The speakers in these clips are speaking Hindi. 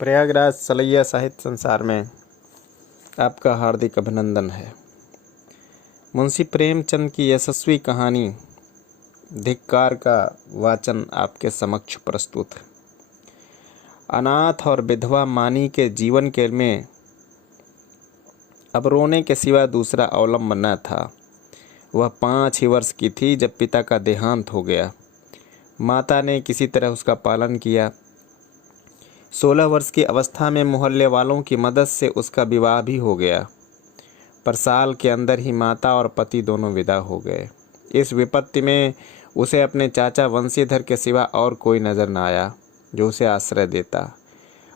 प्रयागराज सलैया साहित्य संसार में आपका हार्दिक अभिनंदन है। मुंशी प्रेमचंद की यशस्वी कहानी धिक्कार का वाचन आपके समक्ष प्रस्तुत है। अनाथ और विधवा मानी के जीवन के में अब रोने के सिवा दूसरा अवलंब न था। वह 5 ही वर्ष की थी जब पिता का देहांत हो गया। माता ने किसी तरह उसका पालन किया। 16 वर्ष की अवस्था में मोहल्ले वालों की मदद से उसका विवाह भी हो गया, पर साल के अंदर ही माता और पति दोनों विदा हो गए। इस विपत्ति में उसे अपने चाचा वंशीधर के सिवा और कोई नज़र न आया जो उसे आश्रय देता।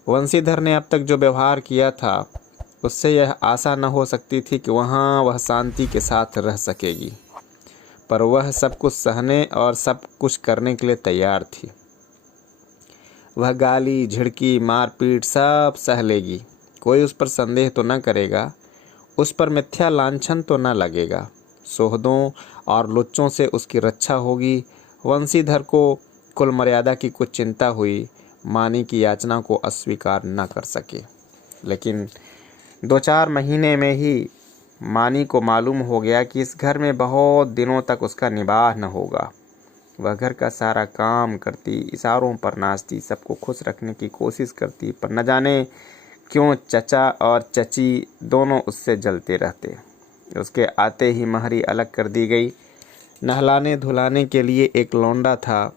वंशीधर ने अब तक जो व्यवहार किया था उससे यह आशा न हो सकती थी कि वहाँ वह शांति के साथ रह सकेगी, पर वह सब कुछ सहने और सब कुछ करने के लिए तैयार थी। वह गाली, झिड़की, मारपीट सब सह लेगी। कोई उस पर संदेह तो न करेगा, उस पर मिथ्या लांछन तो न लगेगा। सोहदों और लुच्चों से उसकी रक्षा होगी। वंशीधर को कुल मर्यादा की कुछ चिंता हुई। मानी की याचना को अस्वीकार न कर सके, लेकिन 2-4 महीने में ही मानी को मालूम हो गया कि इस घर में बहुत दिनों तक उसका निवाह न होगा। वह घर का सारा काम करती, इशारों पर नाचती, सबको खुश रखने की कोशिश करती, पर न जाने क्यों चचा और चची दोनों उससे जलते रहते। उसके आते ही महरी अलग कर दी गई। नहलाने धुलाने के लिए एक लौंडा था,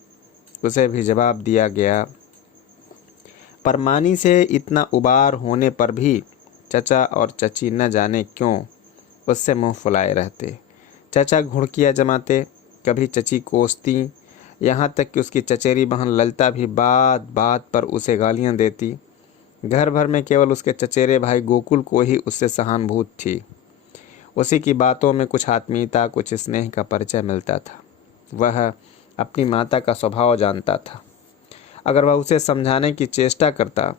उसे भी जवाब दिया गया, पर मानी से इतना उबार होने पर भी चचा और चची न जाने क्यों उससे मुंह फुलाए रहते। चचा घुड़कियाँ जमाते, कभी चची कोसती, यहाँ तक कि उसकी चचेरी बहन ललिता भी बात बात पर उसे गालियाँ देती। घर भर में केवल उसके चचेरे भाई गोकुल को ही उससे सहानुभूति थी। उसी की बातों में कुछ आत्मीयता, कुछ स्नेह का परिचय मिलता था। वह अपनी माता का स्वभाव जानता था। अगर वह उसे समझाने की चेष्टा करता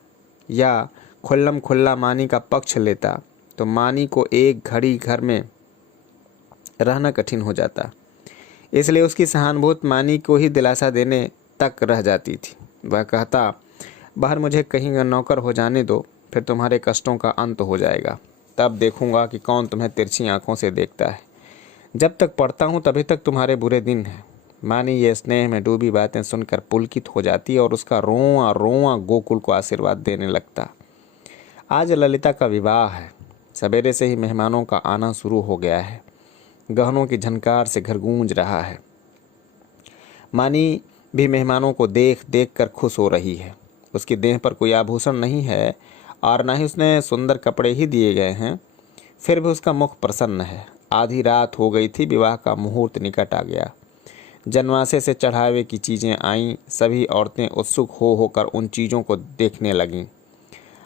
या खुल्लम खुल्ला मानी का पक्ष लेता तो मानी को एक घड़ी घर में रहना कठिन हो जाता। इसलिए उसकी सहानुभूति मानी को ही दिलासा देने तक रह जाती थी। वह कहता, बाहर मुझे कहीं नौकर हो जाने दो, फिर तुम्हारे कष्टों का अंत हो जाएगा। तब देखूंगा कि कौन तुम्हें तिरछी आंखों से देखता है। जब तक पढ़ता हूँ तभी तक तुम्हारे बुरे दिन हैं। मानी ये स्नेह में डूबी बातें सुनकर पुलकित हो जाती और उसका रोआ रोआ गोकुल को आशीर्वाद देने लगता। आज ललिता का विवाह है। सवेरे से ही मेहमानों का आना शुरू हो गया है। गहनों की झनकार से घर गूंज रहा है। मानी भी मेहमानों को देख देख कर खुश हो रही है। उसकी देह पर कोई आभूषण नहीं है और न ही उसने सुंदर कपड़े ही दिए गए हैं, फिर भी उसका मुख प्रसन्न है। आधी रात हो गई थी, विवाह का मुहूर्त निकट आ गया। जनवासे से चढ़ावे की चीज़ें आईं। सभी औरतें उत्सुक हो होकर उन चीज़ों को देखने लगीं।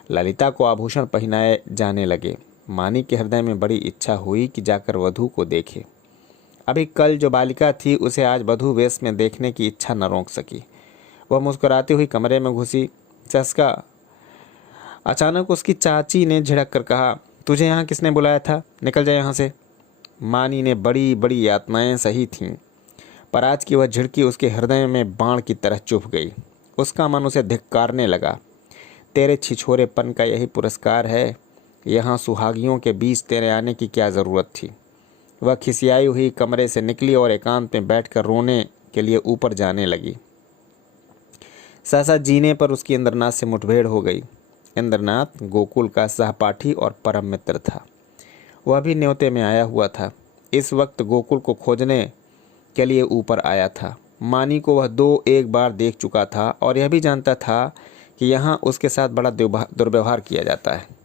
ललिता को आभूषण पहनाए जाने लगे। मानी के हृदय में बड़ी इच्छा हुई कि जाकर वधू को देखे। अभी कल जो बालिका थी उसे आज वधू वेश में देखने की इच्छा न रोक सकी। वह मुस्कुराती हुई कमरे में घुसी। चस्का अचानक उसकी चाची ने झिड़क कर कहा, तुझे यहाँ किसने बुलाया था? निकल जाए यहाँ से। मानी ने बड़ी बड़ी यातनाएं सही थीं, पर आज की वह झिड़की उसके हृदय में बाण की तरह चुभ गई। उसका मन उसे धिक्कारने लगा। तेरे छिछोरेपन का यही पुरस्कार है। यहाँ सुहागियों के बीच तेरे आने की क्या ज़रूरत थी? वह खिसियाई हुई कमरे से निकली और एकांत में बैठकर रोने के लिए ऊपर जाने लगी। सहसा जीने पर उसकी इंद्रनाथ से मुठभेड़ हो गई। इंद्रनाथ गोकुल का सहपाठी और परम मित्र था। वह भी न्योते में आया हुआ था। इस वक्त गोकुल को खोजने के लिए ऊपर आया था। मानी को वह 2-1 बार देख चुका था और यह भी जानता था कि यहाँ उसके साथ बड़ा दुर्व्यवहार किया जाता है।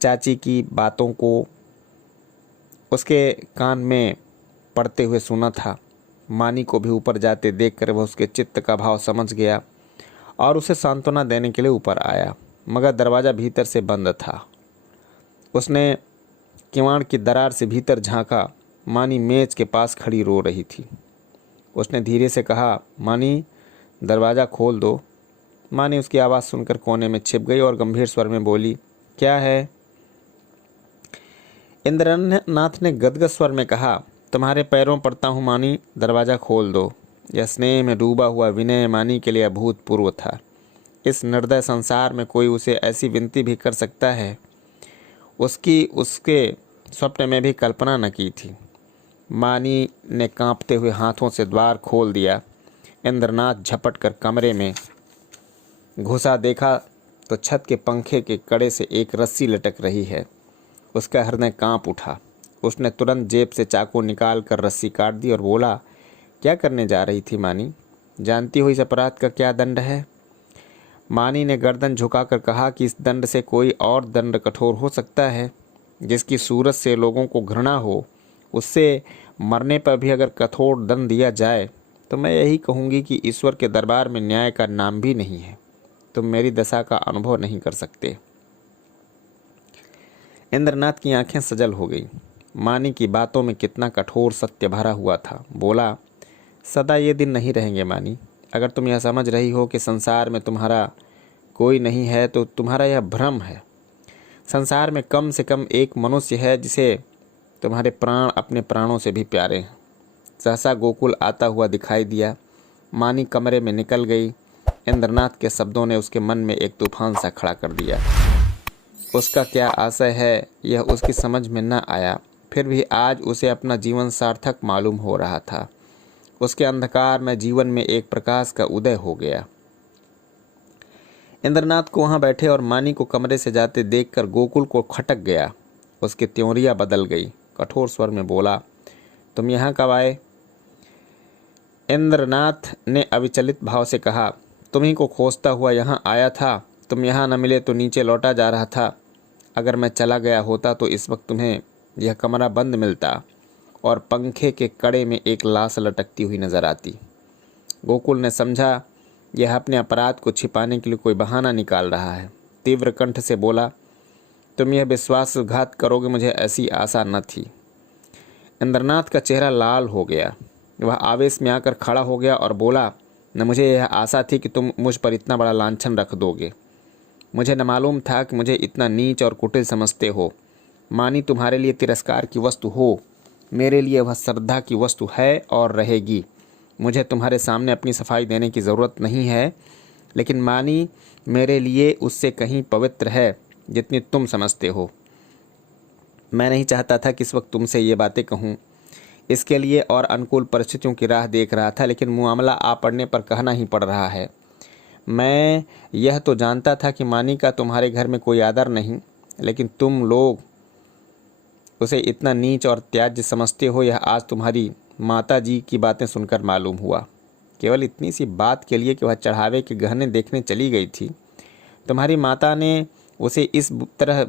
चाची की बातों को उसके कान में पड़ते हुए सुना था। मानी को भी ऊपर जाते देखकर वह उसके चित्त का भाव समझ गया और उसे सांत्वना देने के लिए ऊपर आया, मगर दरवाज़ा भीतर से बंद था। उसने किवाड़ की दरार से भीतर झांका। मानी मेज के पास खड़ी रो रही थी। उसने धीरे से कहा, मानी दरवाज़ा खोल दो। मानी उसकी आवाज़ सुनकर कोने में छिप गई और गंभीर स्वर में बोली, क्या है? इंद्रनाथ ने गदगद स्वर में कहा, तुम्हारे पैरों पड़ता हूँ मानी, दरवाज़ा खोल दो। यह स्नेह में डूबा हुआ विनय मानी के लिए अभूतपूर्व था। इस निर्दय संसार में कोई उसे ऐसी विनती भी कर सकता है, उसकी उसके स्वप्न में भी कल्पना न की थी। मानी ने कांपते हुए हाथों से द्वार खोल दिया। इंद्रनाथ झपट कर कमरे में घुसा, देखा तो छत के पंखे के कड़े से एक रस्सी लटक रही है। उसका हृदय कांप उठा। उसने तुरंत जेब से चाकू निकाल कर रस्सी काट दी और बोला, क्या करने जा रही थी मानी? जानती हो इस अपराध का क्या दंड है? मानी ने गर्दन झुकाकर कहा कि इस दंड से कोई और दंड कठोर हो सकता है? जिसकी सूरत से लोगों को घृणा हो, उससे मरने पर भी अगर कठोर दंड दिया जाए तो मैं यही कहूँगी कि ईश्वर के दरबार में न्याय का नाम भी नहीं है। तुम मेरी दशा का अनुभव नहीं कर सकते। इंद्रनाथ की आंखें सजल हो गई। मानी की बातों में कितना कठोर सत्य भरा हुआ था। बोला, सदा ये दिन नहीं रहेंगे मानी। अगर तुम यह समझ रही हो कि संसार में तुम्हारा कोई नहीं है तो तुम्हारा यह भ्रम है। संसार में कम से कम एक मनुष्य है जिसे तुम्हारे प्राण अपने प्राणों से भी प्यारे हैं। सहसा गोकुल आता हुआ दिखाई दिया। मानी कमरे में निकल गई। इंद्रनाथ के शब्दों ने उसके मन में एक तूफान सा खड़ा कर दिया। उसका क्या आशय है यह उसकी समझ में न आया। फिर भी आज उसे अपना जीवन सार्थक मालूम हो रहा था। उसके अंधकार में जीवन में एक प्रकाश का उदय हो गया। इंद्रनाथ को वहां बैठे और मानी को कमरे से जाते देखकर गोकुल को खटक गया। उसकी त्योरियां बदल गई। कठोर स्वर में बोला, तुम यहाँ कब आए? इंद्रनाथ ने अविचलित भाव से कहा, तुम्ही को खोजता हुआ यहाँ आया था। तुम यहाँ न मिले तो नीचे लौटा जा रहा था। अगर मैं चला गया होता तो इस वक्त तुम्हें यह कमरा बंद मिलता और पंखे के कड़े में एक लाश लटकती हुई नजर आती। गोकुल ने समझा यह अपने अपराध को छिपाने के लिए कोई बहाना निकाल रहा है। तीव्र कंठ से बोला, तुम यह विश्वासघात करोगे, मुझे ऐसी आशा न थी। इंद्रनाथ का चेहरा लाल हो गया। वह आवेश में आकर खड़ा हो गया और बोला, न मुझे यह आशा थी कि तुम मुझ पर इतना बड़ा लांछन रख दोगे। मुझे न मालूम था कि मुझे इतना नीच और कुटिल समझते हो। मानी तुम्हारे लिए तिरस्कार की वस्तु हो, मेरे लिए वह श्रद्धा की वस्तु है और रहेगी। मुझे तुम्हारे सामने अपनी सफाई देने की ज़रूरत नहीं है, लेकिन मानी मेरे लिए उससे कहीं पवित्र है जितनी तुम समझते हो। मैं नहीं चाहता था कि इस वक्त तुमसे ये बातें कहूँ। इसके लिए और अनुकूल परिस्थितियों की राह देख रहा था, लेकिन मामला आ पड़ने पर कहना ही पड़ रहा है। मैं यह तो जानता था कि मानी का तुम्हारे घर में कोई आदर नहीं, लेकिन तुम लोग उसे इतना नीच और त्याज्य समझते हो, यह आज तुम्हारी माता जी की बातें सुनकर मालूम हुआ। केवल इतनी सी बात के लिए कि वह चढ़ावे के गहने देखने चली गई थी, तुम्हारी माता ने उसे इस तरह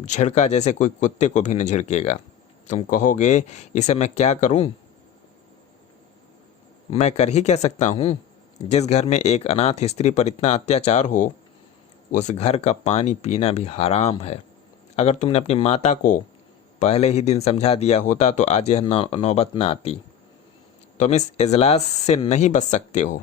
झिड़का जैसे कोई कुत्ते को भी न झिड़केगा। तुम कहोगे, इसे मैं क्या करूं? मैं कर ही क्या सकता हूं? जिस घर में एक अनाथ स्त्री पर इतना अत्याचार हो, उस घर का पानी पीना भी हराम है। अगर तुमने अपनी माता को पहले ही दिन समझा दिया होता तो आज यह नौबत न आती। तुम इस इजलास से नहीं बच सकते हो।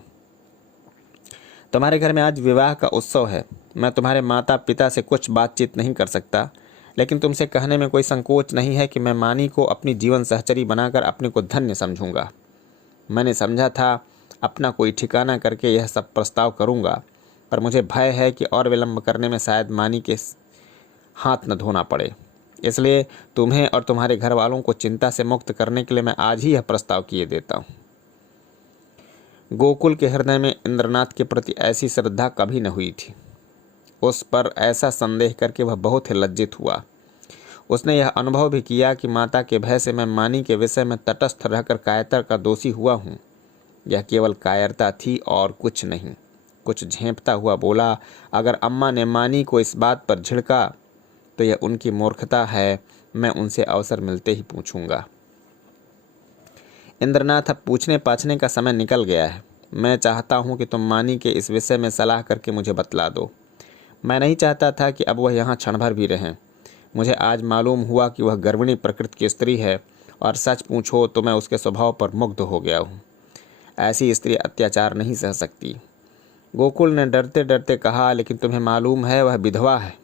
तुम्हारे घर में आज विवाह का उत्सव है। मैं तुम्हारे माता पिता से कुछ बातचीत नहीं कर सकता, लेकिन तुमसे कहने में कोई संकोच नहीं है कि मैं मानी को अपनी जीवन सहचरी बनाकर अपने को धन्य समझूंगा। मैंने समझा था अपना कोई ठिकाना करके यह सब प्रस्ताव करूंगा, पर मुझे भय है कि और विलंब करने में शायद मानी के हाथ न धोना पड़े। इसलिए तुम्हें और तुम्हारे घर वालों को चिंता से मुक्त करने के लिए मैं आज ही यह प्रस्ताव किए देता हूँ। गोकुल के हृदय में इंद्रनाथ के प्रति ऐसी श्रद्धा कभी न हुई थी। उस पर ऐसा संदेह करके वह बहुत ही लज्जित हुआ। उसने यह अनुभव भी किया कि माता के भय से मैं मानी के विषय में तटस्थ रहकर कायरता का दोषी हुआ हूँ। यह केवल कायरता थी और कुछ नहीं। कुछ झेंपता हुआ बोला, अगर अम्मा ने मानी को इस बात पर झिड़का तो यह उनकी मूर्खता है। मैं उनसे अवसर मिलते ही पूछूंगा। इंद्रनाथ, अब पूछने पाछने का समय निकल गया है। मैं चाहता हूँ कि तुम मानी के इस विषय में सलाह करके मुझे बतला दो। मैं नहीं चाहता था कि अब वह यहाँ क्षण भर भी रहें। मुझे आज मालूम हुआ कि वह गर्विणी प्रकृति की स्त्री है, और सच पूछो तो मैं उसके स्वभाव पर मुग्ध हो गया हूँ। ऐसी स्त्री अत्याचार नहीं सह सकती। गोकुल ने डरते डरते कहा, लेकिन तुम्हें मालूम है वह विधवा है।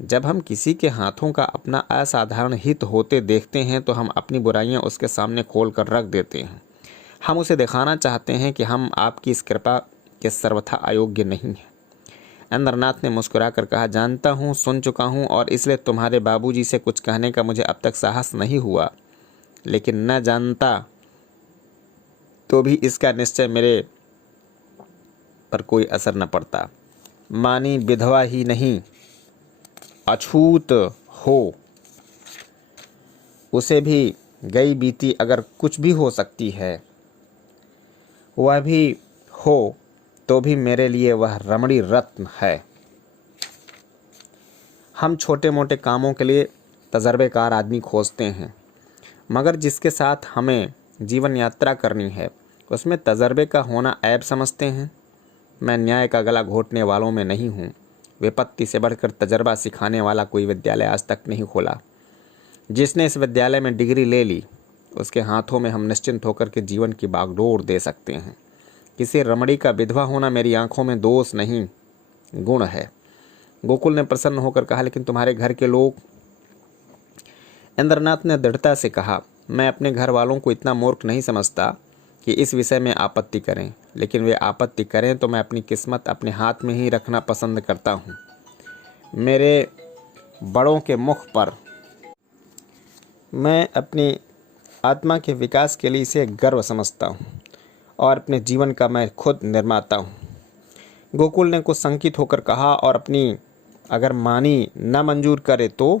जब हम किसी के हाथों का अपना असाधारण हित होते देखते हैं तो हम अपनी बुराइयां उसके सामने खोल कर रख देते हैं। हम उसे दिखाना चाहते हैं कि हम आपकी इस कृपा कि सर्वथा अयोग्य नहीं है। इंद्रनाथ ने मुस्कुराकर कहा, जानता हूँ, सुन चुका हूँ, और इसलिए तुम्हारे बाबूजी से कुछ कहने का मुझे अब तक साहस नहीं हुआ, लेकिन न जानता तो भी इसका निश्चय मेरे पर कोई असर न पड़ता। मानी विधवा ही नहीं, अछूत हो, उसे भी गई बीती अगर कुछ भी हो सकती है, वह भी हो तो भी मेरे लिए वह रमणी रत्न है। हम छोटे मोटे कामों के लिए तजर्बेकार आदमी खोजते हैं, मगर जिसके साथ हमें जीवन यात्रा करनी है उसमें तजर्बे का होना ऐब समझते हैं। मैं न्याय का गला घोटने वालों में नहीं हूँ। विपत्ति से बढ़कर तजर्बा सिखाने वाला कोई विद्यालय आज तक नहीं खोला। जिसने इस विद्यालय में डिग्री ले ली उसके हाथों में हम निश्चिंत होकर के जीवन की बागडोर दे सकते हैं। किसी रमणी का विधवा होना मेरी आंखों में दोष नहीं, गुण है। गोकुल ने प्रसन्न होकर कहा, लेकिन तुम्हारे घर के लोग? इंद्रनाथ ने दृढ़ता से कहा, मैं अपने घर वालों को इतना मूर्ख नहीं समझता कि इस विषय में आपत्ति करें, लेकिन वे आपत्ति करें तो मैं अपनी किस्मत अपने हाथ में ही रखना पसंद करता हूँ। मेरे बड़ों के मुख पर मैं अपनी आत्मा के विकास के लिए इसे गर्व समझता हूँ और अपने जीवन का मैं खुद निर्माता हूँ। गोकुल ने कुछ संकित होकर कहा, और अपनी अगर मानी न मंजूर करे तो?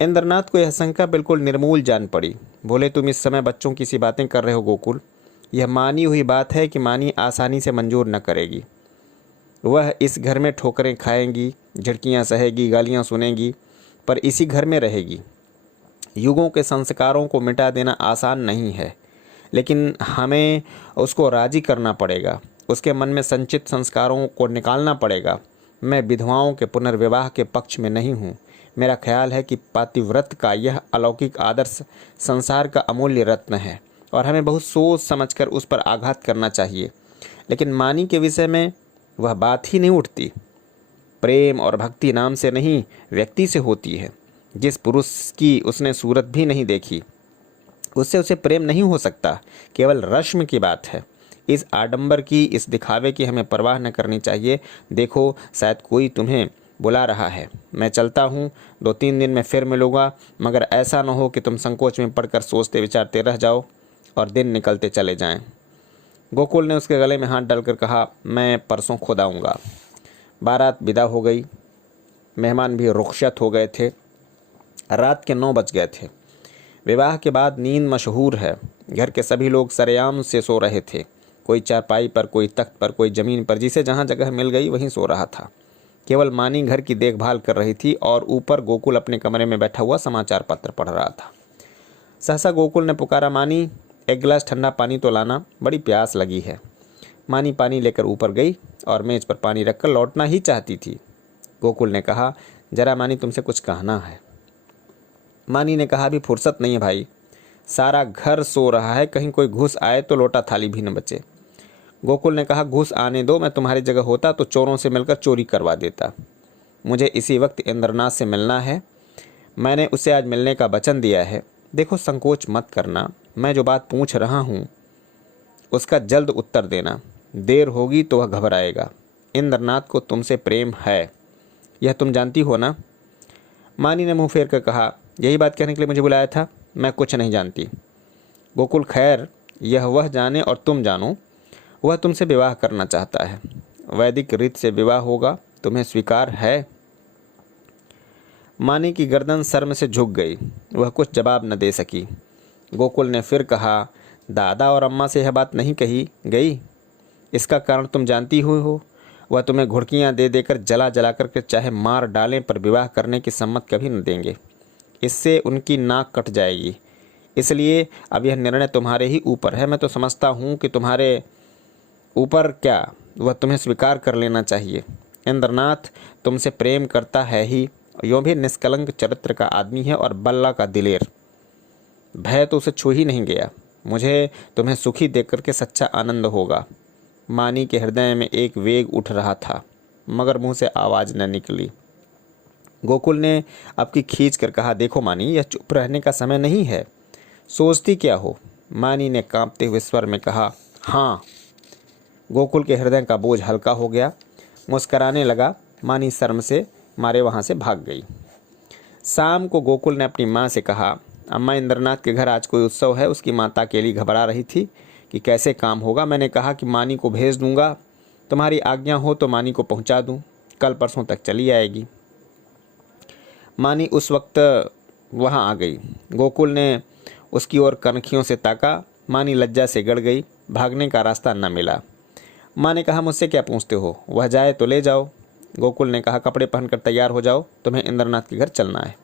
इंद्रनाथ को यह शंका बिल्कुल निर्मूल जान पड़ी। बोले, तुम इस समय बच्चों की सी बातें कर रहे हो गोकुल। यह मानी हुई बात है कि मानी आसानी से मंजूर न करेगी। वह इस घर में ठोकरें खाएंगी, झटकियाँ सहेगी, गालियाँ सुनेगी, पर इसी घर में रहेगी। युगों के संस्कारों को मिटा देना आसान नहीं है, लेकिन हमें उसको राजी करना पड़ेगा। उसके मन में संचित संस्कारों को निकालना पड़ेगा। मैं विधवाओं के पुनर्विवाह के पक्ष में नहीं हूँ। मेरा ख्याल है कि पातिव्रत का यह अलौकिक आदर्श संसार का अमूल्य रत्न है और हमें बहुत सोच समझकर उस पर आघात करना चाहिए। लेकिन मानी के विषय में वह बात ही नहीं उठती। प्रेम और भक्ति नाम से नहीं, व्यक्ति से होती है। जिस पुरुष की उसने सूरत भी नहीं देखी, उससे उसे प्रेम नहीं हो सकता। केवल रश्म की बात है। इस आडंबर की, इस दिखावे की हमें परवाह न करनी चाहिए। देखो, शायद कोई तुम्हें बुला रहा है। मैं चलता हूँ, 2-3 दिन में फिर मिलूँगा, मगर ऐसा न हो कि तुम संकोच में पड़कर सोचते विचारते रह जाओ और दिन निकलते चले जाएं। गोकुल ने उसके गले में हाथ डालकर कहा, मैं परसों खुद आऊँगा। बारात विदा हो गई। मेहमान भी रुखसत हो गए थे। रात के 9 बज गए थे। विवाह के बाद नींद मशहूर है। घर के सभी लोग सरेआम से सो रहे थे। कोई चारपाई पर, कोई तख्त पर, कोई जमीन पर, जिसे जहाँ जगह मिल गई वहीं सो रहा था। केवल मानी घर की देखभाल कर रही थी और ऊपर गोकुल अपने कमरे में बैठा हुआ समाचार पत्र पढ़ रहा था। सहसा गोकुल ने पुकारा, मानी, एक गिलास ठंडा पानी तो लाना, बड़ी प्यास लगी है। मानी पानी लेकर ऊपर गई और मेज पर पानी रखकर लौटना ही चाहती थी। गोकुल ने कहा, जरा मानी, तुमसे कुछ कहना है। मानी ने कहा, अभी फुर्सत नहीं है भाई, सारा घर सो रहा है, कहीं कोई घुस आए तो लोटा थाली भी न बचे। गोकुल ने कहा, घुस आने दो, मैं तुम्हारी जगह होता तो चोरों से मिलकर चोरी करवा देता। मुझे इसी वक्त इंद्रनाथ से मिलना है। मैंने उसे आज मिलने का वचन दिया है। देखो, संकोच मत करना, मैं जो बात पूछ रहा हूँ उसका जल्द उत्तर देना। देर होगी तो वह घबराएगा। इंद्रनाथ को तुमसे प्रेम है, यह तुम जानती हो ना? मानी ने मुँह फेर कर कहा, यही बात कहने के लिए मुझे बुलाया था? मैं कुछ नहीं जानती। गोकुल, खैर, यह वह जाने और तुम जानो, वह तुमसे विवाह करना चाहता है। वैदिक रीत से विवाह होगा, तुम्हें स्वीकार है? मानी की गर्दन शर्म से झुक गई। वह कुछ जवाब न दे सकी। गोकुल ने फिर कहा, दादा और अम्मा से यह बात नहीं कही गई? इसका कारण तुम जानती हुई हो। वह तुम्हें घुड़कियाँ दे देकर, जला जला करके चाहे मार डालें, पर विवाह करने की सम्मत कभी न देंगे। इससे उनकी नाक कट जाएगी। इसलिए अब यह निर्णय तुम्हारे ही ऊपर है। मैं तो समझता हूँ कि तुम्हारे ऊपर क्या, वह तुम्हें स्वीकार कर लेना चाहिए। इंद्रनाथ तुमसे प्रेम करता है ही, यूँ भी निष्कलंक चरित्र का आदमी है और बल्ला का दिलेर। भय तो उसे छू ही नहीं गया। मुझे तुम्हें सुखी देख करके सच्चा आनंद होगा। मानी के हृदय में एक वेग उठ रहा था, मगर मुँह से आवाज़ न निकली। गोकुल ने आपकी खींच कर कहा, देखो मानी, यह चुप रहने का समय नहीं है। सोचती क्या हो? मानी ने कांपते हुए स्वर में कहा, हाँ, गोकुल के हृदय का बोझ हल्का हो गया, मुस्कराने लगा। मानी शर्म से मारे वहाँ से भाग गई। शाम को गोकुल ने अपनी माँ से कहा, अम्मा, इंद्रनाथ के घर आज कोई उत्सव है। उसकी माता अकेली घबरा रही थी कि कैसे काम होगा। मैंने कहा कि मानी को भेज दूंगा, तुम्हारी आज्ञा हो तो मानी को पहुंचा दूं, कल परसों तक चली आएगी। मानी उस वक्त वहां आ गई। गोकुल ने उसकी ओर कनखियों से ताका। मानी लज्जा से गड़ गई, भागने का रास्ता न मिला। माँ ने कहा, मुझसे क्या पूछते हो, वह जाए तो ले जाओ। गोकुल ने कहा, कपड़े पहनकर तैयार हो जाओ, तुम्हें इंद्रनाथ के घर चलना है।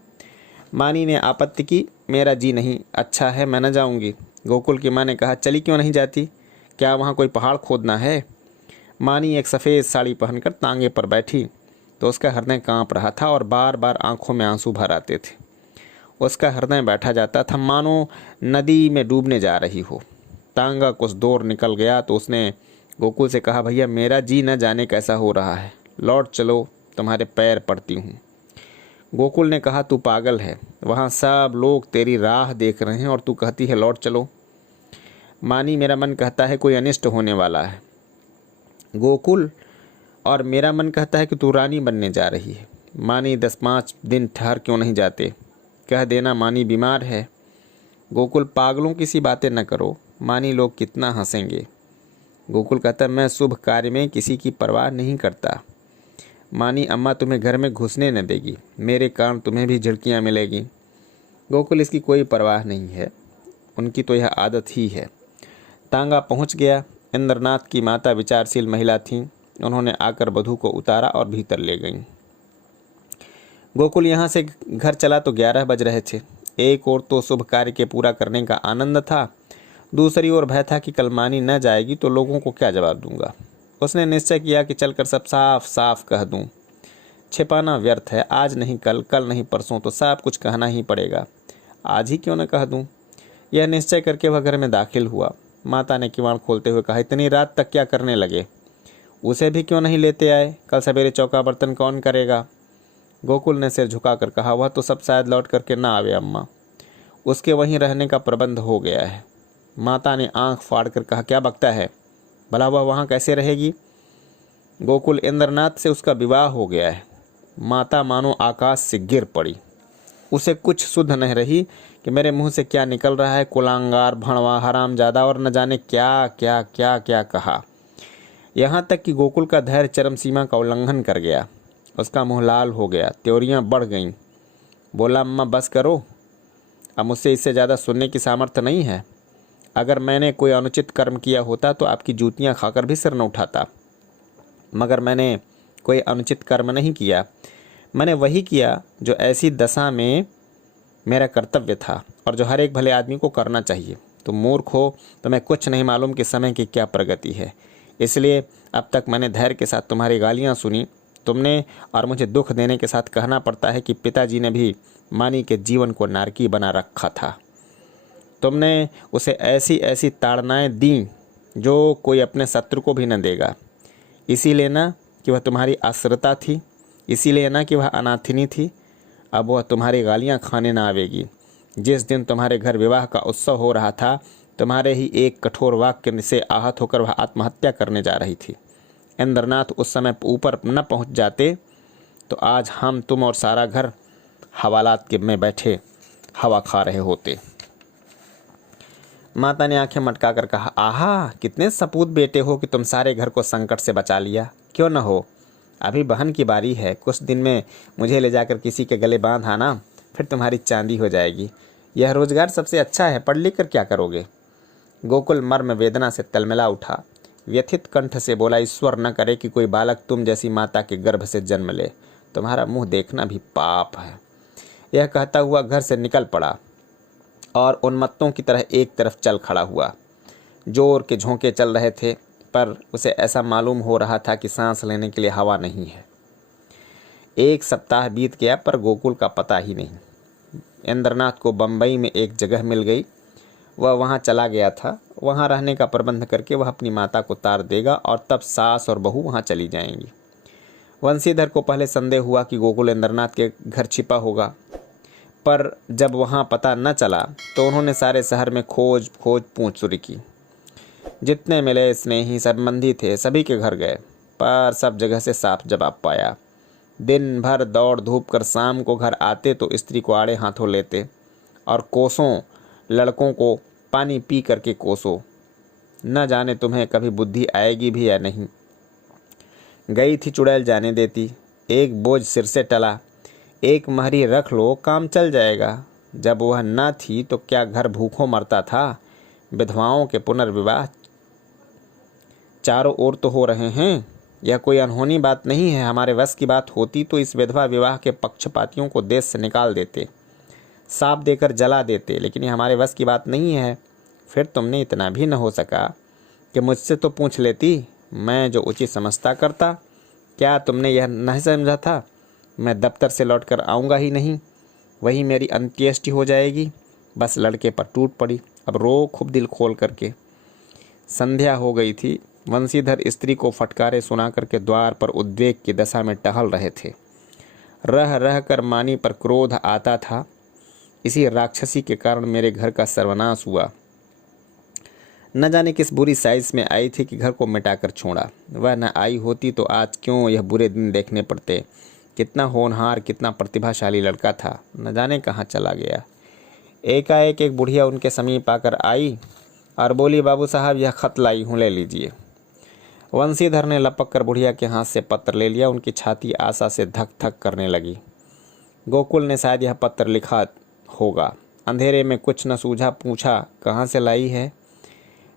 मानी ने आपत्ति की, मेरा जी नहीं अच्छा है, मैं न जाऊंगी। गोकुल की माँ ने कहा, चली क्यों नहीं जाती, क्या वहाँ कोई पहाड़ खोदना है। मानी एक सफ़ेद साड़ी पहनकर तांगे पर बैठी तो उसका हृदय कांप रहा था और बार बार आंखों में आंसू भर आते थे। उसका हृदय बैठा जाता था मानो नदी में डूबने जा रही हो। तांगा कुछ दूर निकल गया तो उसने गोकुल से कहा, भैया, मेरा जी न जाने कैसा हो रहा है, लौट चलो, तुम्हारे पैर पड़ती हूँ। गोकुल ने कहा, तू पागल है, वहाँ सब लोग तेरी राह देख रहे हैं और तू कहती है लौट चलो। मानी, मेरा मन कहता है कोई अनिष्ट होने वाला है। गोकुल, और मेरा मन कहता है कि तू रानी बनने जा रही है। मानी, 10-5 दिन ठहर क्यों नहीं जाते, कह देना मानी बीमार है। गोकुल, पागलों की सी बातें न करो, मानी लोग कितना हंसेंगे। गोकुल कहता, मैं शुभ कार्य में किसी की परवाह नहीं करता। मानी, अम्मा तुम्हें घर में घुसने न देगी, मेरे कारण तुम्हें भी झिड़कियाँ मिलेगी। गोकुल, इसकी कोई परवाह नहीं है, उनकी तो यह आदत ही है। तांगा पहुंच गया। इंद्रनाथ की माता विचारशील महिला थीं। उन्होंने आकर वधू को उतारा और भीतर ले गईं। गोकुल यहाँ से घर चला तो 11 बज रहे थे। एक ओर तो शुभ कार्य के पूरा करने का आनंद था, दूसरी ओर भय था कि कल मानी न जाएगी तो लोगों को क्या जवाब दूंगा। उसने निश्चय किया कि चलकर सब साफ साफ कह दूं। छिपाना व्यर्थ है, आज नहीं कल, कल नहीं परसों तो सब कुछ कहना ही पड़ेगा। आज ही क्यों न कह दूं। यह निश्चय करके वह घर में दाखिल हुआ। माता ने किवाड़ खोलते हुए कहा, इतनी रात तक क्या करने लगे, उसे भी क्यों नहीं लेते आए, कल सवेरे चौका बर्तन कौन करेगा। गोकुल ने सिर झुकाकर कहा, वह तो सब शायद लौट करके ना आवे अम्मा, उसके वहीं रहने का प्रबंध हो गया है। माता ने आंख फाड़ कर कहा, क्या बकता है, भला वह वहाँ कैसे रहेगी। गोकुल, इंद्रनाथ से उसका विवाह हो गया है। माता मानो आकाश से गिर पड़ी। उसे कुछ सुध नहीं रही कि मेरे मुंह से क्या निकल रहा है, कुलांगार, भणवा, हरामजादा और न जाने क्या क्या क्या क्या कहा। यहाँ तक कि गोकुल का धैर्य चरम सीमा का उल्लंघन कर गया। उसका मुंह लाल हो गया, त्योरियां बढ़ गईं। बोला, अम्मा बस करो, अब मुझसे इससे ज़्यादा सुनने की सामर्थ्य नहीं है। अगर मैंने कोई अनुचित कर्म किया होता तो आपकी जूतियां खाकर भी सिर न उठाता, मगर मैंने कोई अनुचित कर्म नहीं किया। मैंने वही किया जो ऐसी दशा में मेरा कर्तव्य था और जो हर एक भले आदमी को करना चाहिए। तुम मूर्ख हो, तुम्हें कुछ नहीं मालूम कि समय की क्या प्रगति है। इसलिए अब तक मैंने धैर्य के साथ तुम्हारी गालियाँ सुनी तुमने, और मुझे दुख देने के साथ कहना पड़ता है कि पिताजी ने भी मानी के जीवन को नारकी बना रखा था। तुमने उसे ऐसी ऐसी ताड़नाएँ दी जो कोई अपने शत्रु को भी न देगा। इसीलिए ना कि वह तुम्हारी आश्रिता थी, इसीलिए ना कि वह अनाथिनी थी। अब वह तुम्हारी गालियाँ खाने ना आवेगी। जिस दिन तुम्हारे घर विवाह का उत्सव हो रहा था, तुम्हारे ही एक कठोर वाक्य से आहत होकर वह आत्महत्या करने जा रही थी। इंद्रनाथ उस समय ऊपर न पहुंच जाते तो आज हम, तुम और सारा घर हवालात के में बैठे हवा खा रहे होते। माता ने आंखें मटका कर कहा, आहा, कितने सपूत बेटे हो कि तुम सारे घर को संकट से बचा लिया। क्यों न हो, अभी बहन की बारी है, कुछ दिन में मुझे ले जाकर किसी के गले बांध आना, फिर तुम्हारी चांदी हो जाएगी। यह रोजगार सबसे अच्छा है, पढ़ लिख कर क्या करोगे। गोकुल मर्म वेदना से तलमिला उठा, व्यथित कंठ से बोला, ईश्वर न करे कि कोई बालक तुम जैसी माता के गर्भ से जन्म ले, तुम्हारा मुंह देखना भी पाप है। यह कहता हुआ घर से निकल पड़ा और उन्मत्तों की तरह एक तरफ चल खड़ा हुआ। जोर के झोंके चल रहे थे, पर उसे ऐसा मालूम हो रहा था कि सांस लेने के लिए हवा नहीं है। 1 सप्ताह बीत गया पर गोकुल का पता ही नहीं। इंद्रनाथ को बम्बई में एक जगह मिल गई, वह वहाँ चला गया था। वहाँ रहने का प्रबंध करके वह अपनी माता को तार देगा और तब सास और बहू वहाँ चली जाएंगी। वंशीधर को पहले संदेह हुआ कि गोकुल इंद्रनाथ के घर छिपा होगा, पर जब वहाँ पता न चला तो उन्होंने सारे शहर में खोज पूछ शुरू की। जितने मिले स्नेही संबंधी थे सभी के घर गए, पर सब जगह से साफ जवाब पाया। दिन भर दौड़ धूप कर शाम को घर आते तो स्त्री को आड़े हाथों लेते और कोसों लड़कों को पानी पी करके कोसो, न जाने तुम्हें कभी बुद्धि आएगी भी या नहीं। गई थी चुड़ैल जाने देती, एक बोझ सिर से टला, एक महरी रख लो काम चल जाएगा। जब वह न थी तो क्या घर भूखों मरता था। विधवाओं के पुनर्विवाह चारों ओर तो हो रहे हैं। यह कोई अनहोनी बात नहीं है। हमारे वश की बात होती तो इस विधवा विवाह के पक्षपातियों को देश से निकाल देते, साफ देकर जला देते, लेकिन यह हमारे वश की बात नहीं है। फिर तुमने इतना भी न हो सका कि मुझसे तो पूछ लेती, मैं जो उचित समझता करता। क्या तुमने यह नहीं समझा था मैं दफ्तर से लौटकर आऊँगा ही नहीं, वही मेरी अंत्येष्टि हो जाएगी। बस लड़के पर टूट पड़ी। अब रो खूब दिल खोल करके। संध्या हो गई थी। वंशीधर स्त्री को फटकारे सुना करके द्वार पर उद्वेग की दशा में टहल रहे थे। रह रह कर मानी पर क्रोध आता था। इसी राक्षसी के कारण मेरे घर का सर्वनाश हुआ। न जाने किस बुरी साइज में आई थी कि घर को मिटाकर छोड़ा। वह न आई होती तो आज क्यों यह बुरे दिन देखने पड़ते। कितना होनहार, कितना प्रतिभाशाली लड़का था, न जाने कहाँ चला गया। एकाएक एक बुढ़िया उनके समीप आकर आई और बोली, बाबू साहब यह खत लाई हूँ, ले लीजिए। वंशीधर ने लपक कर बुढ़िया के हाथ से पत्र ले लिया। उनकी छाती आशा से धक धक करने लगी। गोकुल ने शायद यह पत्र लिखा होगा। अंधेरे में कुछ न सूझा, पूछा, कहाँ से लाई है।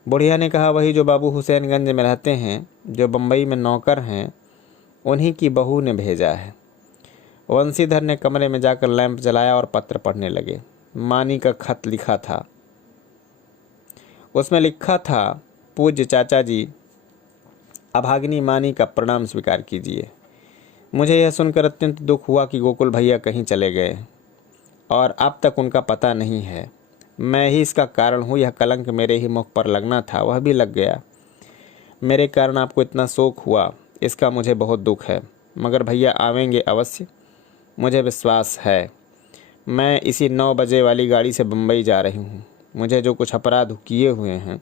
बुढ़िया ने कहा, वही जो बाबू हुसैनगंज में रहते हैं, जो बम्बई में नौकर हैं, उन्हीं की बहू ने भेजा है। वंशीधर ने कमरे में जाकर लैंप जलाया और पत्र पढ़ने लगे। मानी का खत लिखा था। उसमें लिखा था, पूज्य चाचा जी, अभागिनी मानी का प्रणाम स्वीकार कीजिए। मुझे यह सुनकर अत्यंत दुख हुआ कि गोकुल भैया कहीं चले गए और अब तक उनका पता नहीं है। मैं ही इसका कारण हूँ। यह कलंक मेरे ही मुख पर लगना था, वह भी लग गया। मेरे कारण आपको इतना शोक हुआ, इसका मुझे बहुत दुख है, मगर भैया आवेंगे अवश्य, मुझे विश्वास है। मैं इसी 9 बजे वाली गाड़ी से बम्बई जा रही हूँ। मुझे जो कुछ अपराध किए हुए हैं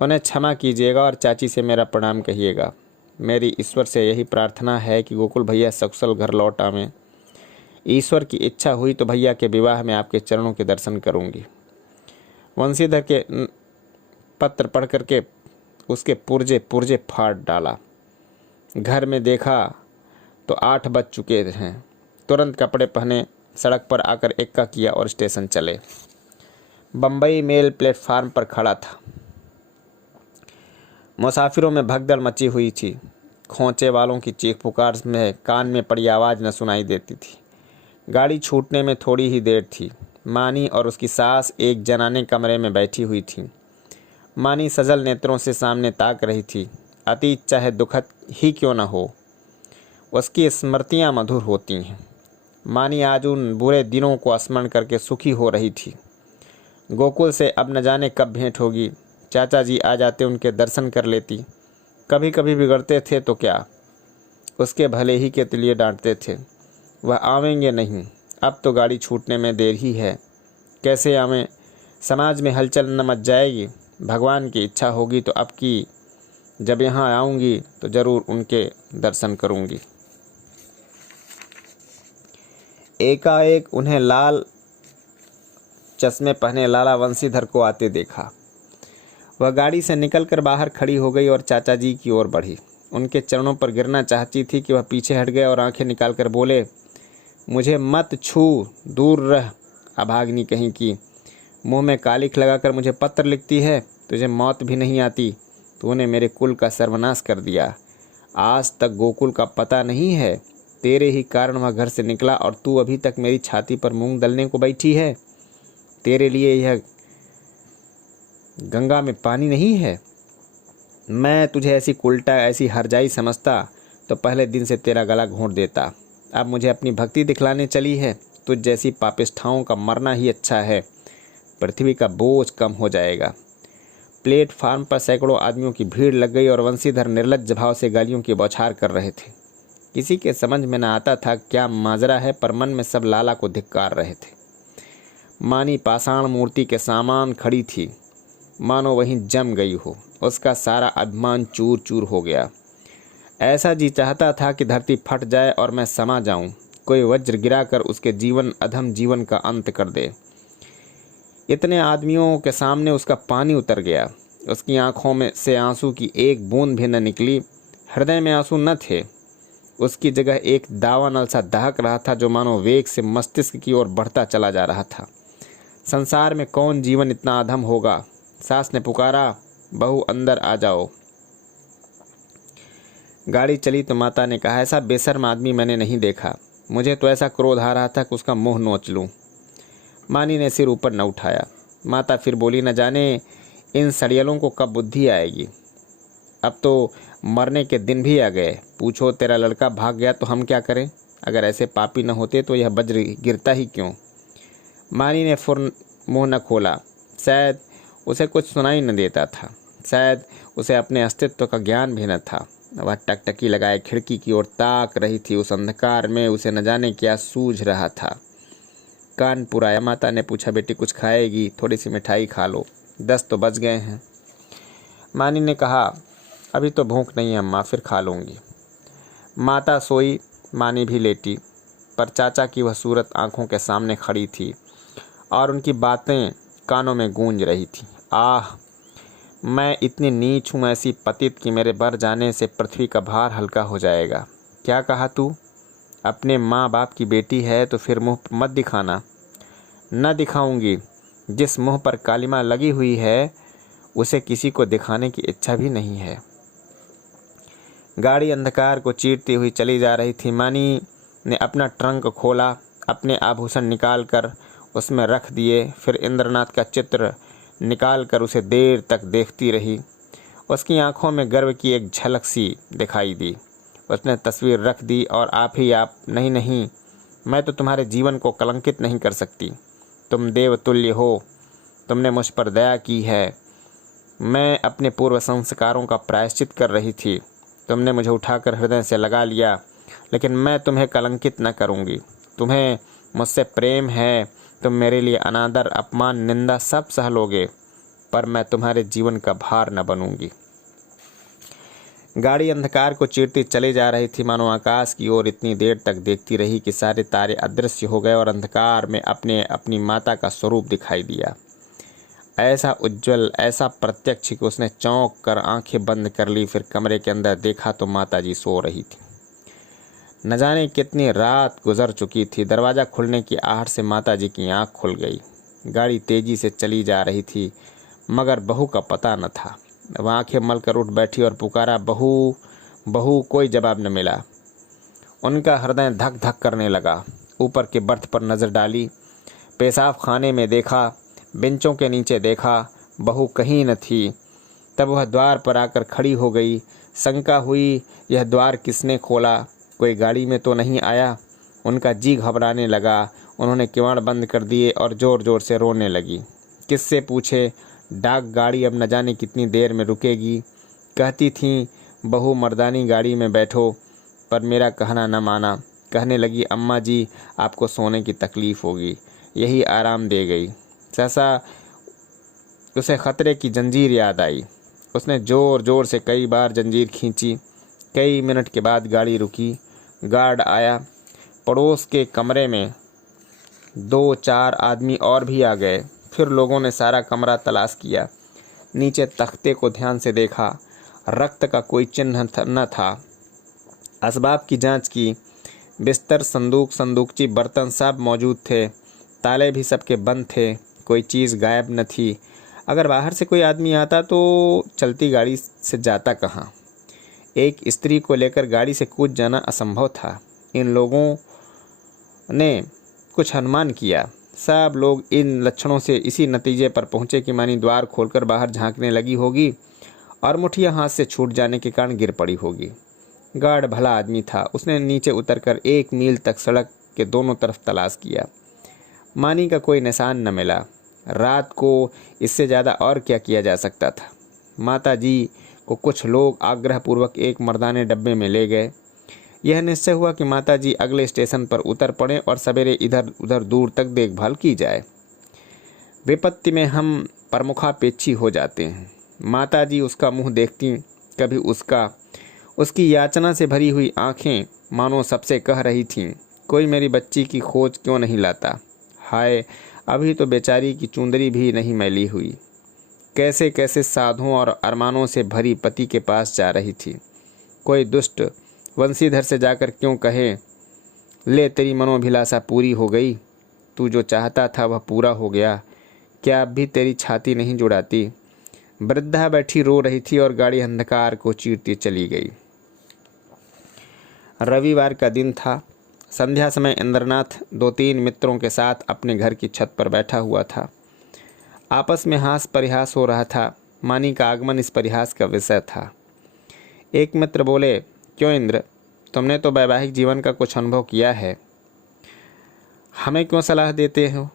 उन्हें क्षमा कीजिएगा और चाची से मेरा प्रणाम कहिएगा। मेरी ईश्वर से यही प्रार्थना है कि गोकुल भैया सकुशल घर लौट आवें। ईश्वर की इच्छा हुई तो भैया के विवाह में आपके चरणों के दर्शन करूँगी। वंशीधर के पत्र पढ़ करके उसके पुर्जे पुर्जे फाड़ डाला। घर में देखा तो 8 बज चुके हैं। तुरंत कपड़े पहने सड़क पर आकर एक्का किया और स्टेशन चले। बम्बई मेल प्लेटफार्म पर खड़ा था। मुसाफिरों में भगदड़ मची हुई थी। खोंचे वालों की चीख पुकार में कान में पड़ी आवाज़ न सुनाई देती थी। गाड़ी छूटने में थोड़ी ही देर थी। मानी और उसकी सास एक जनाने कमरे में बैठी हुई थी। मानी सजल नेत्रों से सामने ताक रही थी। अतीत चाहे दुखद ही क्यों न हो, उसकी स्मृतियाँ मधुर होती हैं। मानी आज उन बुरे दिनों को स्मरण करके सुखी हो रही थी। गोकुल से अब न जाने कब भेंट होगी। चाचा जी आ जाते, उनके दर्शन कर लेती। कभी कभी बिगड़ते थे तो क्या, उसके भले ही के लिए डांटते थे। वह आवेंगे नहीं। अब तो गाड़ी छूटने में देर ही है। कैसे आवें, समाज में हलचल न मच जाएगी। भगवान की इच्छा होगी तो अब की जब यहाँ आऊँगी तो ज़रूर उनके दर्शन करूँगी। एकाएक उन्हें लाल चश्मे पहने लाला वंशीधर को आते देखा। वह गाड़ी से निकलकर बाहर खड़ी हो गई और चाचा जी की ओर बढ़ी। उनके चरणों पर गिरना चाहती थी कि वह पीछे हट गए और आंखें निकालकर बोले, मुझे मत छू, दूर रह, अभागिनी कहीं की। मुंह में कालिख लगाकर मुझे पत्र लिखती है। तुझे मौत भी नहीं आती। तूने मेरे कुल का सर्वनाश कर दिया। आज तक गोकुल का पता नहीं है। तेरे ही कारण वह घर से निकला और तू अभी तक मेरी छाती पर मूंग दलने को बैठी है। तेरे लिए यह गंगा में पानी नहीं है। मैं तुझे ऐसी उल्टा, ऐसी हरजाई समझता तो पहले दिन से तेरा गला घोंट देता। अब मुझे अपनी भक्ति दिखलाने चली है। तुझ जैसी पापिष्ठाओं का मरना ही अच्छा है। पृथ्वी का बोझ कम हो जाएगा। प्लेटफार्म पर सैकड़ों आदमियों की भीड़ लग गई और वंशीधर निर्लज्ज भाव से गालियों की बौछार कर रहे थे। किसी के समझ में न आता था क्या माजरा है, पर मन में सब लाला को धिक्कार रहे थे। मानी पाषाण मूर्ति के सामान खड़ी थी। मानो वहीं जम गई हो। उसका सारा अभिमान चूर चूर हो गया। ऐसा जी चाहता था कि धरती फट जाए और मैं समा जाऊं, कोई वज्र गिराकर उसके जीवन अधम जीवन का अंत कर दे। इतने आदमियों के सामने उसका पानी उतर गया। उसकी आंखों में से आंसू की एक बूंद भी न निकली। हृदय में आंसू न थे। उसकी जगह एक दावानल सा दहक रहा था, जो मानो वेग से मस्तिष्क की ओर बढ़ता चला जा रहा था। संसार में कौन जीवन इतना अधम होगा। सास ने पुकारा, बहू अंदर आ जाओ। गाड़ी चली तो माता ने कहा, ऐसा बेशर्म आदमी मैंने नहीं देखा। मुझे तो ऐसा क्रोध आ रहा था कि उसका मुंह नोच लूं। मानी ने सिर ऊपर न उठाया। माता फिर बोली, न जाने इन सड़ियलों को कब बुद्धि आएगी। अब तो मरने के दिन भी आ गए। पूछो, तेरा लड़का भाग गया तो हम क्या करें। अगर ऐसे पापी न होते तो यह वज्र गिरता ही क्यों। मानी ने फुर मुँह न खोला। शायद उसे कुछ सुनाई न देता था। शायद उसे अपने अस्तित्व का ज्ञान भी न था। वह टकटकी लगाए खिड़की की ओर ताक रही थी। उस अंधकार में उसे न जाने क्या सूझ रहा था। कान पुराया। माता ने पूछा, बेटी कुछ खाएगी? थोड़ी सी मिठाई खा लो, 10 तो बज गए हैं। मानी ने कहा, अभी तो भूख नहीं है अम्मा, फिर खा लूँगी। माता सोई, मानी भी लेटी, पर चाचा की वह सूरत आंखों के सामने खड़ी थी और उनकी बातें कानों में गूंज रही थी। आह, मैं इतनी नीच हूँ, ऐसी पतित कि मेरे बर जाने से पृथ्वी का भार हल्का हो जाएगा। क्या कहा तू? अपने माँ बाप की बेटी है तो फिर मुँह मत दिखाना। न दिखाऊंगी। जिस मुँह पर कालिमा लगी हुई है उसे किसी को दिखाने की इच्छा भी नहीं है। गाड़ी अंधकार को चीरती हुई चली जा रही थी। मानी ने अपना ट्रंक खोला, अपने आभूषण निकाल कर उसमें रख दिए। फिर इंद्रनाथ का चित्र निकाल कर उसे देर तक देखती रही। उसकी आंखों में गर्व की एक झलक सी दिखाई दी। उसने तस्वीर रख दी और आप ही आप, नहीं नहीं, मैं तो तुम्हारे जीवन को कलंकित नहीं कर सकती। तुम देवतुल्य हो, तुमने मुझ पर दया की है। मैं अपने पूर्व संस्कारों का प्रायश्चित कर रही थी। तुमने मुझे उठाकर हृदय से लगा लिया, लेकिन मैं तुम्हें कलंकित न करूँगी। तुम्हें मुझसे प्रेम है, तुम मेरे लिए अनादर, अपमान, निंदा सब सह लोगे, पर मैं तुम्हारे जीवन का भार न बनूंगी। गाड़ी अंधकार को चीरती चली जा रही थी। मानो आकाश की ओर इतनी देर तक देखती रही कि सारे तारे अदृश्य हो गए और अंधकार में अपनी माता का स्वरूप दिखाई दिया। ऐसा उज्जवल, ऐसा प्रत्यक्ष कि उसने चौंक कर आंखें बंद कर ली। फिर कमरे के अंदर देखा तो माताजी सो रही थी। न जाने कितनी रात गुजर चुकी थी। दरवाज़ा खुलने की आहट से माताजी की आंख खुल गई। गाड़ी तेजी से चली जा रही थी, मगर बहू का पता न था। वह आंखें मलकर उठ बैठी और पुकारा, बहू बहू। कोई जवाब न मिला। उनका हृदय धक धक करने लगा। ऊपर के बर्थ पर नज़र डाली, पेशाब खाने में देखा, बेंचों के नीचे देखा, बहू कहीं न थी। तब वह द्वार पर आकर खड़ी हो गई। शंका हुई, यह द्वार किसने खोला? कोई गाड़ी में तो नहीं आया? उनका जी घबराने लगा। उन्होंने किवाड़ बंद कर दिए और ज़ोर ज़ोर से रोने लगी। किससे पूछे? डाक गाड़ी अब न जाने कितनी देर में रुकेगी। कहती थीं, बहू मर्दानी गाड़ी में बैठो, पर मेरा कहना न माना। कहने लगी, अम्मा जी आपको सोने की तकलीफ़ होगी, यही आराम दे गई। सहसा उसे खतरे की जंजीर याद आई। उसने ज़ोर ज़ोर से कई बार जंजीर खींची। कई मिनट के बाद गाड़ी रुकी। गार्ड आया। पड़ोस के कमरे में 2-4 आदमी और भी आ गए। फिर लोगों ने सारा कमरा तलाश किया। नीचे तख्ते को ध्यान से देखा। रक्त का कोई चिन्ह न था। असबाब की जांच की। बिस्तर, संदूक, संदूकची, बर्तन सब मौजूद थे। ताले भी सबके बंद थे। कोई चीज़ गायब न थी। अगर बाहर से कोई आदमी आता तो चलती गाड़ी से जाता कहाँ? एक स्त्री को लेकर गाड़ी से कूद जाना असंभव था। इन लोगों ने कुछ अनुमान किया। सब लोग इन लक्षणों से इसी नतीजे पर पहुंचे कि मानी द्वार खोलकर बाहर झांकने लगी होगी और मुठिया हाथ से छूट जाने के कारण गिर पड़ी होगी। गार्ड भला आदमी था। उसने नीचे उतरकर 1 मील तक सड़क के दोनों तरफ तलाश किया। मानी का कोई निशान न मिला। रात को इससे ज़्यादा और क्या किया जा सकता था? माता जी को कुछ लोग आग्रहपूर्वक एक मर्दाने डब्बे में ले गए। यह निश्चय हुआ कि माताजी अगले स्टेशन पर उतर पड़ें और सवेरे इधर उधर दूर तक देखभाल की जाए। विपत्ति में हम प्रमुखापेक्षी हो जाते हैं। माताजी उसका मुंह देखती, कभी उसकी याचना से भरी हुई आंखें मानो सबसे कह रही थीं, कोई मेरी बच्ची की खोज क्यों नहीं लाता। हाय, अभी तो बेचारी की चुंदरी भी नहीं मैली हुई। कैसे कैसे साधुओं और अरमानों से भरी पति के पास जा रही थी। कोई दुष्ट वंशीधर से जाकर क्यों कहे, ले तेरी मनोभिलाषा पूरी हो गई, तू जो चाहता था वह पूरा हो गया। क्या अब भी तेरी छाती नहीं जुड़ाती। वृद्धा बैठी रो रही थी और गाड़ी अंधकार को चीरती चली गई। रविवार का दिन था। संध्या समय इंद्रनाथ 2-3 मित्रों के साथ अपने घर की छत पर बैठा हुआ था। आपस में हास परिहास हो रहा था। मानी का आगमन इस परिहास का विषय था। एक मित्र बोले, क्यों इंद्र, तुमने तो वैवाहिक जीवन का कुछ अनुभव किया है, हमें क्यों सलाह देते हो।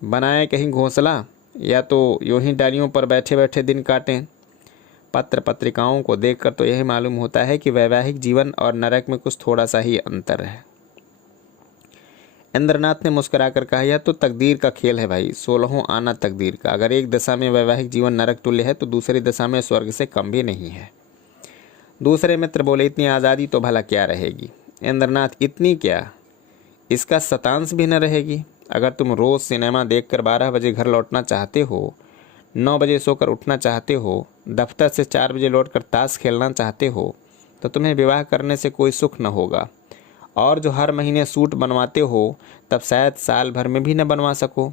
बनाए कहीं घोंसला, या तो यूं ही डालियों पर बैठे बैठे दिन काटें। पत्र पत्रिकाओं को देखकर तो यही मालूम होता है कि वैवाहिक जीवन और नरक में कुछ थोड़ा सा ही अंतर है। इंद्रनाथ ने मुस्कुराकर कहा, यह तो तकदीर का खेल है भाई, 16वां आना तकदीर का। अगर एक दशा में वैवाहिक जीवन नरक तुल्य है तो दूसरी दशा में स्वर्ग से कम भी नहीं है। दूसरे मित्र बोले, इतनी आज़ादी तो भला क्या रहेगी। इंद्रनाथ, इतनी क्या, इसका शतांश भी न रहेगी। अगर तुम रोज़ सिनेमा देखकर 12 बजे घर लौटना चाहते हो, 9 बजे सोकर उठना चाहते हो, दफ्तर से 4 बजे लौटकर ताश खेलना चाहते हो, तो तुम्हें विवाह करने से कोई सुख न होगा। और जो हर महीने सूट बनवाते हो, तब शायद साल भर में भी न बनवा सको।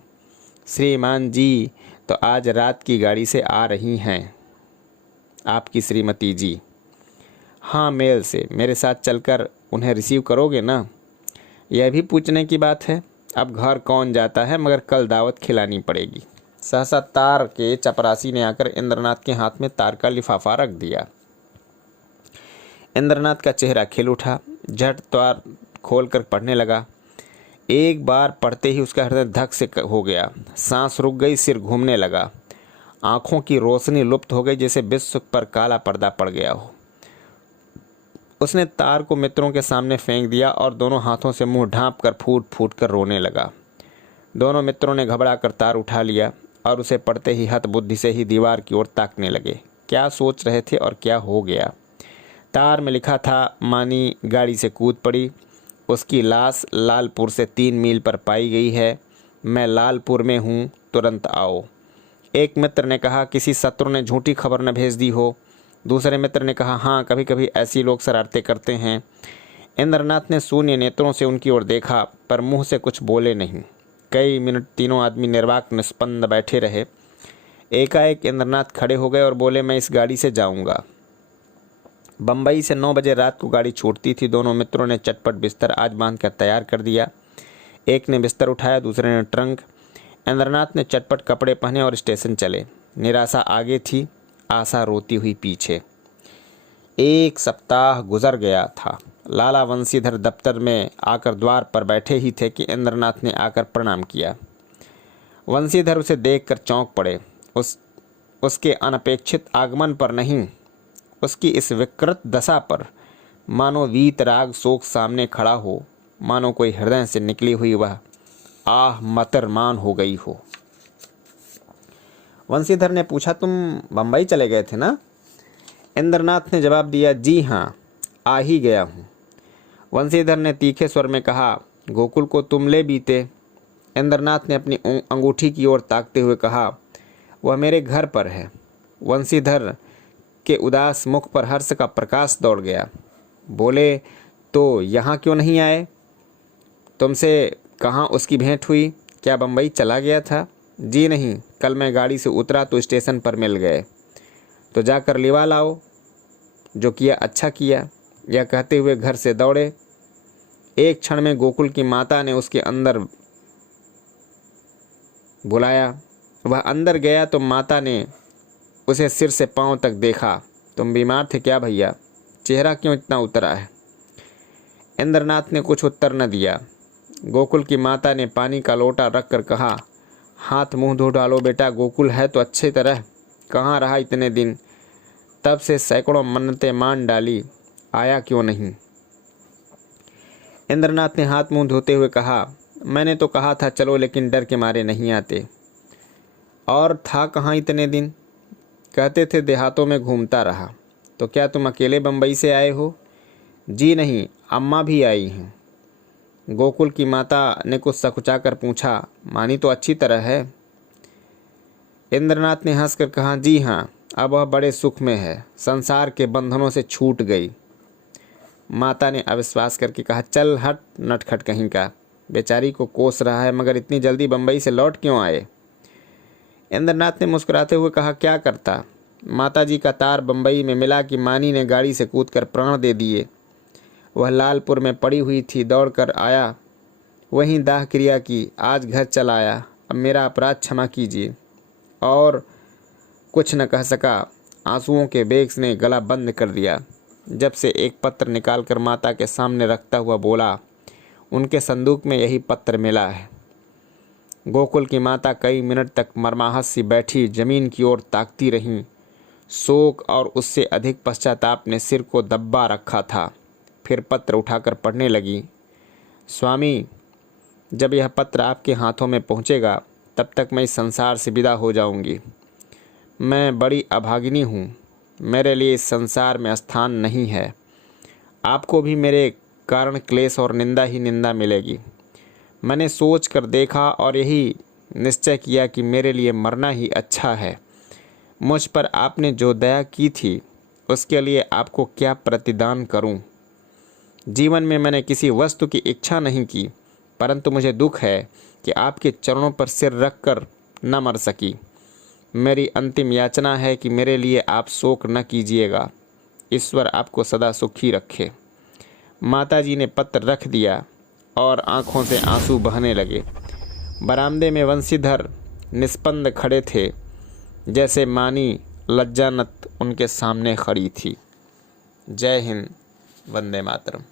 श्रीमान जी तो आज रात की गाड़ी से आ रही हैं, आपकी श्रीमती जी। हाँ, मेल से। मेरे साथ चलकर उन्हें रिसीव करोगे ना। यह भी पूछने की बात है। अब घर कौन जाता है, मगर कल दावत खिलानी पड़ेगी। सहसा तार के चपरासी ने आकर इंद्रनाथ के हाथ में तार का लिफाफा रख दिया। इंद्रनाथ का चेहरा खिल उठा, झट तार खोलकर पढ़ने लगा। एक बार पढ़ते ही उसका हृदय धक से हो गया, सांस रुक गई, सिर घूमने लगा, आंखों की रोशनी लुप्त हो गई, जैसे विश्व पर काला पर्दा पड़ गया हो। उसने तार को मित्रों के सामने फेंक दिया और दोनों हाथों से मुंह ढांप कर फूट फूट कर रोने लगा। दोनों मित्रों ने घबरा कर तार उठा लिया और उसे पढ़ते ही हत बुद्धि से ही दीवार की ओर ताकने लगे। क्या सोच रहे थे और क्या हो गया। तार में लिखा था, मानी गाड़ी से कूद पड़ी, उसकी लाश लालपुर से 3 मील पर पाई गई है। मैं लालपुर में हूँ, तुरंत आओ। एक मित्र ने कहा, किसी शत्रु ने झूठी खबर न भेज दी हो। दूसरे मित्र ने कहा, हाँ, कभी कभी ऐसी लोग शरारतें करते हैं। इंद्रनाथ ने शून्य नेत्रों से उनकी ओर देखा, पर मुंह से कुछ बोले नहीं। कई मिनट तीनों आदमी निर्वाक निष्पन्द बैठे रहे। एकाएक इंद्रनाथ खड़े हो गए और बोले, मैं इस गाड़ी से जाऊंगा। बम्बई से 9 बजे रात को गाड़ी छूटती थी। दोनों मित्रों ने चटपट बिस्तर आज बांध कर तैयार कर दिया। एक ने बिस्तर उठाया, दूसरे ने ट्रंक। इंद्रनाथ ने चटपट कपड़े पहने और स्टेशन चले। निराशा आगे थी, आशा रोती हुई पीछे। 1 सप्ताह गुजर गया था। लाला वंशीधर दफ्तर में आकर द्वार पर बैठे ही थे कि इंद्रनाथ ने आकर प्रणाम किया। वंशीधर उसे देखकर चौंक पड़े। उसके अनपेक्षित आगमन पर नहीं, उसकी इस विकृत दशा पर मानो वीतराग शोक सामने खड़ा हो, मानो कोई हृदय से निकली हुई वह आह मतरमान हो गई हो। वंशीधर ने पूछा, तुम बम्बई चले गए थे ना। इंद्रनाथ ने जवाब दिया, जी हाँ, आ ही गया हूँ। वंशीधर ने तीखे स्वर में कहा, गोकुल को तुम ले बीते। इंद्रनाथ ने अपनी अंगूठी की ओर ताकते हुए कहा, वह मेरे घर पर है। वंशीधर के उदास मुख पर हर्ष का प्रकाश दौड़ गया। बोले, तो यहाँ क्यों नहीं आए। तुमसे कहाँ उसकी भेंट हुई। क्या बम्बई चला गया था। जी नहीं, कल मैं गाड़ी से उतरा तो स्टेशन पर मिल गए। तो जाकर लिवा लाओ। जो किया अच्छा किया। यह कहते हुए घर से दौड़े। एक क्षण में गोकुल की माता ने उसके अंदर बुलाया। वह अंदर गया तो माता ने उसे सिर से पांव तक देखा। तुम बीमार थे क्या भैया, चेहरा क्यों इतना उतरा है। इंद्रनाथ ने कुछ उत्तर न दिया। गोकुल की माता ने पानी का लोटा रख कर कहा, हाथ मुंह धो डालो बेटा। गोकुल है तो अच्छी तरह, कहाँ रहा इतने दिन। तब से सैकड़ों मन्नतें मान डाली, आया क्यों नहीं। इंद्रनाथ ने हाथ मुंह धोते हुए कहा, मैंने तो कहा था चलो, लेकिन डर के मारे नहीं आते। और था कहाँ इतने दिन? कहते थे देहातों में घूमता रहा। तो क्या तुम अकेले बम्बई से आए हो? जी नहीं, अम्मा भी आई हैं। गोकुल की माता ने कुछ सकुचाकर पूछा, मानी तो अच्छी तरह है? इंद्रनाथ ने हंसकर कहा, जी हाँ, अब वह बड़े सुख में है, संसार के बंधनों से छूट गई। माता ने अविश्वास करके कहा, चल हट नटखट कहीं का, बेचारी को कोस रहा है, मगर इतनी जल्दी बम्बई से लौट क्यों आए? इंद्रनाथ ने मुस्कुराते हुए कहा, क्या करता, माताजी का तार बम्बई में मिला कि मानी ने गाड़ी से कूदकर प्राण दे दिए। वह लालपुर में पड़ी हुई थी, दौड़कर आया, वहीं दाह क्रिया की, आज घर चल आया। अब मेरा अपराध क्षमा कीजिए। और कुछ न कह सका, आंसुओं के बेग ने गला बंद कर दिया। जब से एक पत्र निकालकर माता के सामने रखता हुआ बोला, उनके संदूक में यही पत्र मिला है। गोकुल की माता कई मिनट तक मर्माहत सी बैठी जमीन की ओर ताकती रहीं। शोक और उससे अधिक पश्चाताप ने सिर को दबा रखा था। फिर पत्र उठाकर पढ़ने लगी, स्वामी, जब यह पत्र आपके हाथों में पहुँचेगा तब तक मैं इस संसार से विदा हो जाऊंगी। मैं बड़ी अभागिनी हूँ, मेरे लिए इस संसार में स्थान नहीं है। आपको भी मेरे कारण क्लेश और निंदा ही निंदा मिलेगी। मैंने सोच कर देखा और यही निश्चय किया कि मेरे लिए मरना ही अच्छा है। मुझ पर आपने जो दया की थी उसके लिए आपको क्या प्रतिदान करूं? जीवन में मैंने किसी वस्तु की इच्छा नहीं की, परंतु मुझे दुख है कि आपके चरणों पर सिर रखकर न मर सकी। मेरी अंतिम याचना है कि मेरे लिए आप शोक न कीजिएगा। ईश्वर आपको सदा सुखी रखे। माताजी ने पत्र रख दिया और आंखों से आंसू बहने लगे। बरामदे में वंशीधर निस्पंद खड़े थे, जैसे मानी लज्जानत उनके सामने खड़ी थी। जय हिंद, वंदे मातरम।